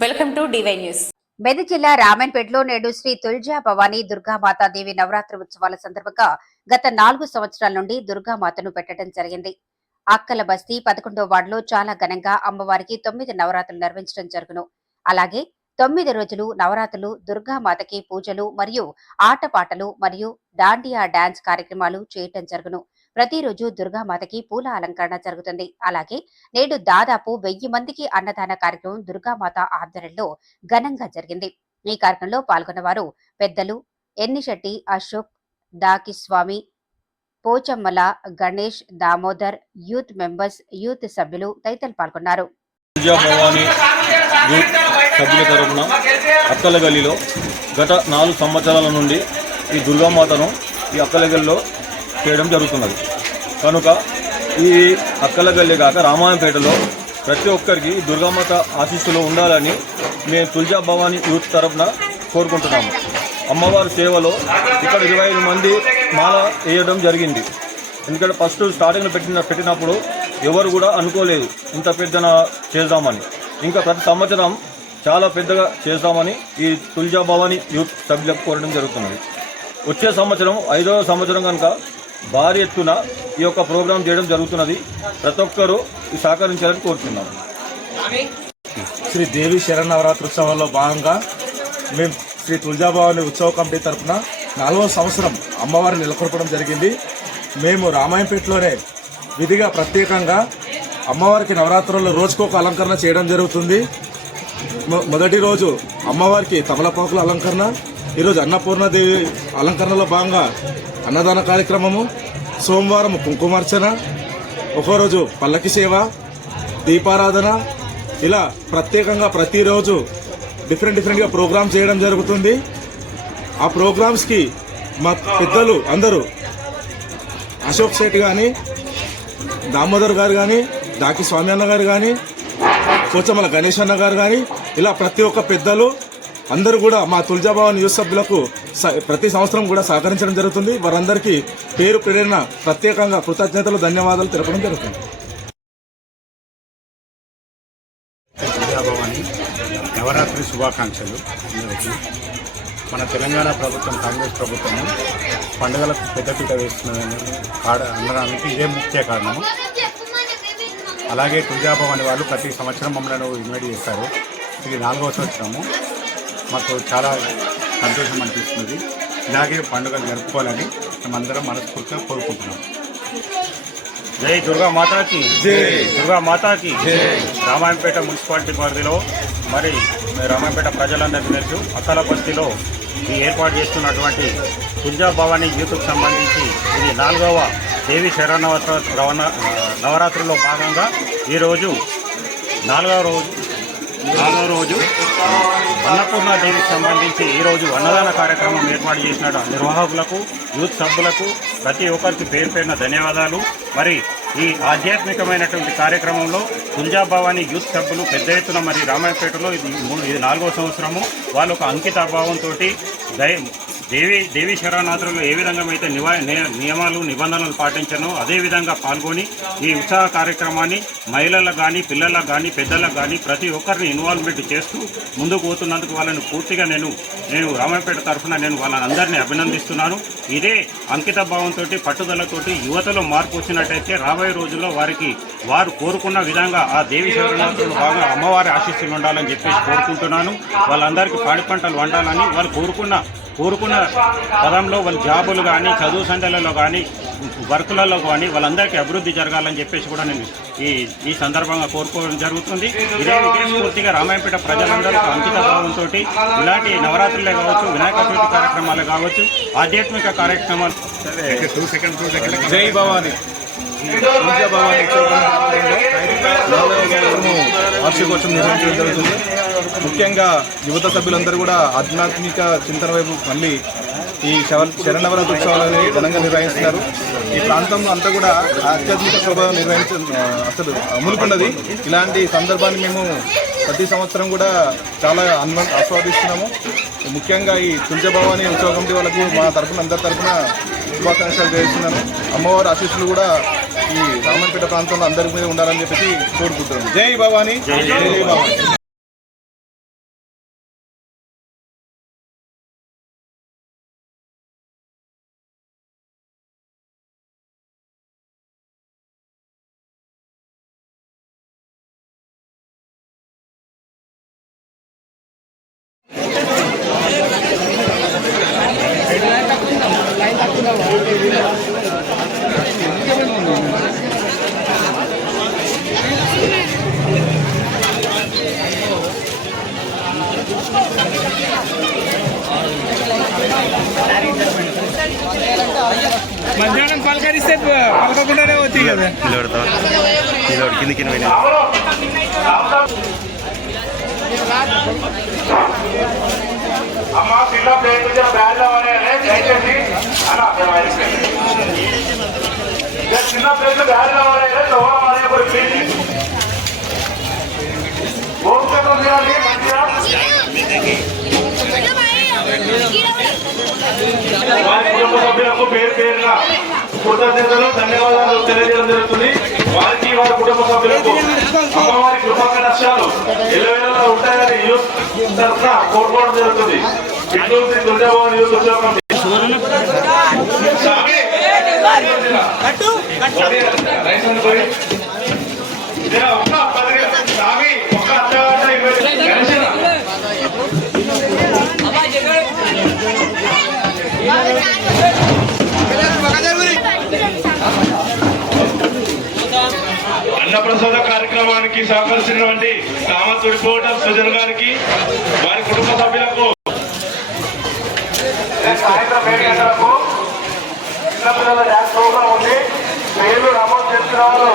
Welcome to DY news. Medak జిల్లా రామన్పేటలో నేడు శ్రీ తుల్జా భవానీ దుర్గామాతాదేవి నవరాత్రి ఉత్సవాల సందర్భంగా గత నాలుగు సంవత్సరాల నుండి దుర్గామాతను పెట్టడం జరిగింది. అక్కల బస్తీ పదకొండో వార్డులో చాలా ఘనంగా అమ్మవారికి తొమ్మిది నవరాత్రులు నిర్వహించడం జరుగును. అలాగే తొమ్మిది రోజులు నవరాత్రులు దుర్గామాతకి పూజలు మరియు ఆటపాటలు మరియు దాండియా డాన్స్ కార్యక్రమాలు చేయటం జరుగును. ప్రతిరోజు దుర్గామాతకి పూల అలంకరణ జరుగుతుంది. అలాగే నేడు దాదాపు వెయ్యి మందికి అన్నదాన కార్యక్రమం దుర్గామాత ఆధ్వర్యంలో ఘనంగా జరిగింది. ఈ కార్యక్రమంలో పాల్గొన్న వారు పెద్దలు ఎన్నిశెట్టి Ashok Dakiswamy పోచమ్మల Ganesh Damodar youth members youth సభ్యులు తదితరులు పాల్గొన్నారు. సభ్యుల అక్కల గల్లీలో గత నాలుగు సంవత్సరాల నుండి ఈ దుర్గామాతను ఈ అక్కల గల్లీలో చేయడం జరుగుతున్నది. కనుక ఈ అక్కలగల్లి కాక రామాయణపేటలో ప్రతి ఒక్కరికి దుర్గామాత ఆశీస్సులు ఉండాలని మేము తుల్జా భవాని యూత్ తరఫున కోరుకుంటున్నాము. అమ్మవారి సేవలో ఇక్కడ ఇరవై ఐదు మంది మాల వేయడం జరిగింది. ఎందుకంటే ఫస్ట్ స్టార్టింగ్లో పెట్టిన పెట్టినప్పుడు ఎవరు కూడా అనుకోలేదు ఇంత పెద్దన చేద్దామని. ఇంకా ప్రతి సంవత్సరం చాలా పెద్దగా చేద్దామని ఈ తుల్జా భవాని యూత్ సభ్యులకు కోరడం జరుగుతున్నది వచ్చే సంవత్సరం ఐదవ సంవత్సరం కనుక భారీ ఎత్తున ఈ యొక్క ప్రోగ్రాం చేయడం జరుగుతున్నది. ప్రతి ఒక్కరూ సహకరించాలని కోరుతున్నాం. శ్రీ దేవి శరణవరాత్రి ఉత్సవాల్లో భాగంగా మేము శ్రీ తులజాభవాని ఉత్సవ కమిటీ తరఫున నాలుగో సంవత్సరం అమ్మవారిని నెలకొల్పడం జరిగింది. మేము రామాయంపేటలోనే విధిగా ప్రత్యేకంగా అమ్మవారికి నవరాత్రుల్లో రోజుకొక అలంకరణ చేయడం జరుగుతుంది. మొ- మొదటి రోజు అమ్మవారికి తమలపాకుల అలంకరణ ఈరోజు అన్నపూర్ణదేవి అలంకరణలో భాగంగా అన్నదాన కార్యక్రమము సోమవారం కుంకుమార్చన ఒకరోజు పల్లకి సేవ దీపారాధన ఇలా ప్రత్యేకంగా ప్రతిరోజు డిఫరెంట్ డిఫరెంట్గా ప్రోగ్రామ్స్ చేయడం జరుగుతుంది. ఆ ప్రోగ్రామ్స్కి మా పెద్దలు అందరూ అశోక్ శెట్టి కానీ దామోదర్ గారు కానీ దాకి స్వామి అన్న గారు కానీ కోచమల గణేష్ అన్న గారు కానీ ఇలా ప్రతి ఒక్క పెద్దలు అందరూ కూడా మా తులజాభవన్ యూత్ సభ్యులకు స- ప్రతి సంవత్సరం కూడా సహకరించడం జరుగుతుంది. వారందరికీ పేరు ప్రేరణ ప్రత్యేకంగా కృతజ్ఞతలు ధన్యవాదాలు తెలపడం జరుగుతుంది. నవరాత్రి శుభాకాంక్షలు. మన తెలంగాణ ప్రభుత్వం కాంగ్రెస్ ప్రభుత్వము పండుగలకు పెద్దపీట వేస్తున్నదని కాడ అనడానికి ఇదే ముఖ్య కారణము. అలాగే తులజాభవాని వాళ్ళు ప్రతి సంవత్సరం మమ్మల్ని ఇన్వైట్ చేస్తారు. ఇది నాలుగవ సంవత్సరము. మాకు చాలా సంతోషం అనిపిస్తుంది. ఇలాగే పండుగలు జరుపుకోవాలని మేమందరం మనస్ఫూర్తిగా కోరుకుంటున్నాం. జై దుర్గా మాతాకి. జై. దుర్గా మాతాకి. జై. రామాయంపేట మున్సిపాలిటీ పరిధిలో మరి రామాయంపేట ప్రజలందరికీ తెలుసు బస్తీలో ఈ ఏర్పాటు చేస్తున్నటువంటి తుల్జా భవానీ యూత్కు సంబంధించి ఇది నాలుగవ దేవి శరణవత్ర నవరాత్రిలో భాగంగా ఈరోజు నాలుగవ రోజు నాలుగో రోజు అన్నపూర్ణ దేవికి సంబంధించి ఈరోజు అన్నదాన కార్యక్రమం ఏర్పాటు చేసిన నిర్వాహకులకు యూత్ సభ్యులకు ప్రతి ఒక్కరికి పేరు పేరున ధన్యవాదాలు. మరి ఈ ఆధ్యాత్మికమైనటువంటి కార్యక్రమంలో తుల్జా భవాని యూత్ సభ్యులు పెద్ద ఎత్తున మరి రామాయపేటలో ఇది మూడు ఇది నాలుగో సంవత్సరము. వాళ్ళు ఒక అంకిత భావంతో దయ దేవి దేవి శరణాత్రులు ఏ విధంగా అయితే నివా నియమాలు నిబంధనలు పాటించనో అదే విధంగా పాల్గొని ఈ ఉత్సాహ కార్యక్రమాన్ని మహిళలకు కానీ పిల్లలకు కానీ పెద్దలకు కానీ ప్రతి ఒక్కరిని ఇన్వాల్వ్మెంట్ చేస్తూ ముందుకు పోతున్నందుకు వాళ్ళని పూర్తిగా నేను నేను రామాయపేట తరఫున నేను వాళ్ళని అందరినీ అభినందిస్తున్నాను. ఇదే అంకిత భావంతో పట్టుదలతోటి యువతలో మార్పు వచ్చినట్టయితే రాబోయే రోజుల్లో వారికి వారు కోరుకున్న విధంగా ఆ దేవి శరణాత్రులు బాగా అమ్మవారి ఆశీస్సులు ఉండాలని చెప్పేసి కోరుకుంటున్నాను. వాళ్ళందరికీ పాడి పంటలు వండాలని వాళ్ళు కోరుకున్న కోరుకున్న పదంలో వాళ్ళ జాబులు కానీ చదువు సంఖ్యలలో కానీ వర్కులలో కానీ వాళ్ళందరికీ అభివృద్ధి జరగాలని చెప్పేసి కూడా నేను ఈ ఈ సందర్భంగా కోరుకోవడం జరుగుతుంది. ఇదే స్ఫూర్తిగా రామాయంపేట ప్రజలందరూ అంకిత భావంతో ఇలాంటి నవరాత్రులే కావచ్చు వినాయక చవితి కార్యక్రమాలు కావచ్చు ఆధ్యాత్మిక కార్యక్రమాలు జై భవాని. పూజా వార్షికోత్సవం నిర్వహించడం జరుగుతుంది ముఖ్యంగా యువత సభ్యులందరూ కూడా ఆధ్యాత్మిక చింతన వైపు మళ్ళీ ఈ శవ శరణవరత ఉత్సవాలని ఘనంగా నిర్వహిస్తున్నారు ఈ ప్రాంతంలో అంతా కూడా ఆధ్యాత్మిక శోభ నిర్వహించ అసలు అమ్ములుకున్నది ఇలాంటి సందర్భాన్ని మేము ప్రతి సంవత్సరం కూడా చాలా అన్వ ఆస్వాదిస్తున్నాము. ముఖ్యంగా ఈ తులజభవాని ఉత్సవ కమిటీ వాళ్ళకు మా తరఫున అందరి తరఫున శుభాకాంక్షలు చేస్తున్నాను అమ్మవారి ఆశీస్సులు కూడా ఈ రామన్పేట ప్రాంతంలో అందరి మీద ఉండాలని చెప్పేసి కోరుకుంటున్నాం. జై భవానీ. జై భవానీ. Thank. నిలబడి కింది కింద పోయినా. పిల్ల ప్లేట్ దయచేసి చిన్న ప్లేట్ బ్యాగ్ వారి కుటుంబ సభ్యులకు పేరు పేరుగా కృతజ్ఞతలు ధన్యవాదాలు తెలియజేయడం జరుగుతుంది. వారికి వారి కుటుంబ సభ్యులకు అమ్మవారి కృపా కటాక్షాలు ఎల్లవేళలా ఉంటాయని యూత్ తరఫున కోరుకోవడం జరుగుతుంది. ఇట్లు శ్రీ దుర్గాభవన్ యూత్ ఉద్యోగం స్వామి, అన్నప్రసాద కార్యక్రమానికి సహకరిస్తున్నటువంటి కామతుడి రిపోర్టర్ సుజన్ గారికి వారి కుటుంబ సభ్యులకు. సాయంత్రం ఏడు గంటలకు చిన్నపిల్లల డ్యాన్స్ ప్రోగ్రాం ఉంది. పేర్లు నమోదు చేస్తున్న వాళ్ళు